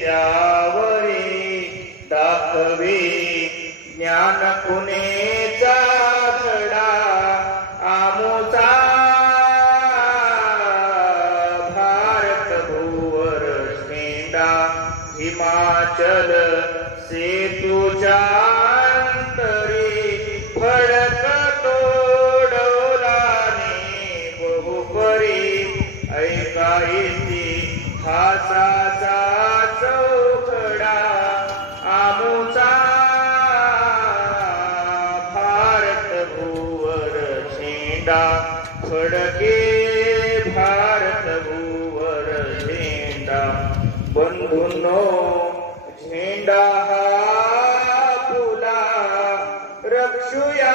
त्यावरी दाखवे ज्ञान कुणेचा घडा आमोचा. भारत भूवर हिमाचल सेतुजा हासाचा चौकडा आमुचा भारत भूवर शेंडा फडके भारत भूवर झेंडा. बंधूंनो झेंडा हा फुला रक्षुया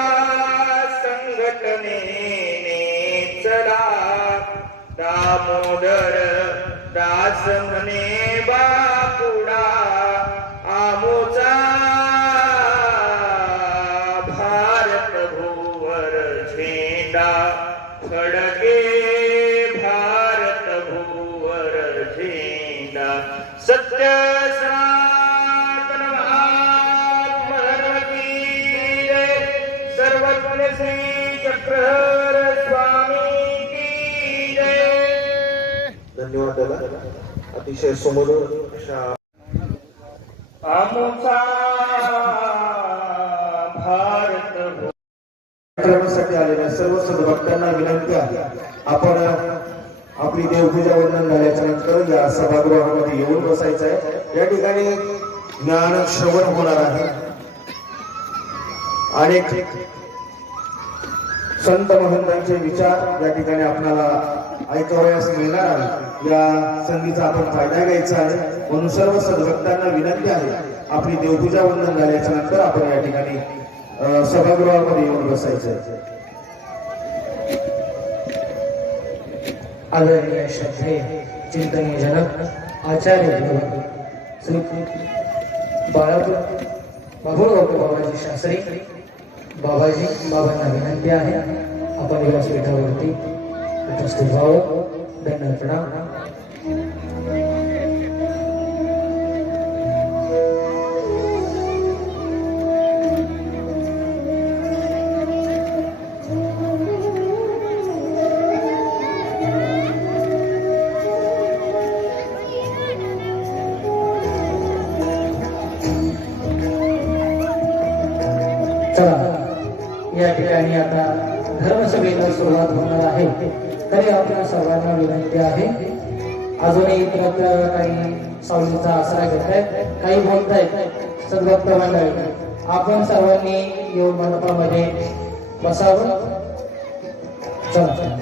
संघटनेने चला. दामोदर दास म्हणे बापुडा आमोचा भारत भूवर झेंडा खडके भारत भूवर झेंडा. सत्य धन्यवाद दादा. अतिशय अशा भारत भू- कार्यक्रमासाठी आलेल्या सर्व सद्भक्तांना विनंती आहे. आपण आपली देवपूजा वर्णन झाल्याच्यानंतर या सभागृहामध्ये येऊन बसायचं आहे. या ठिकाणी ज्ञान श्रवण होणार आहे. अनेक संत महंतांचे विचार या ठिकाणी आपल्याला ऐकावयास मिळणार आहे या संधीचा आपण फायदा घ्यायचा आहे. म्हणून सर्व सद्भक्तांना विनंती आहे आपली देवपूजा वंदन झाल्याच्यानंतर आपण या ठिकाणी सभागृहामध्ये येऊन बसायचं आहे. आदरणीय श्रद्धे चिंतनीय जनक आचार्य गुरु श्री बाळापूर बाबूराव बाबाजी शास्त्री बाबाजी बाबांना विनंती आहे आपण व्यासपीठावरती उपस्थित व्हावं दंड प्रणाम चला या ठिकाणी आता धर्मसभेला सुरुवात होणार आहे. तरी आपल्या सर्वांना विनंती आहे अजूनही इतरत्र काही सावलीचा आसरा घेत आहेत काही बोलतायत सद्भक्त मंडळी आपण सर्वांनी योग मंडपामध्ये बसावं. चला.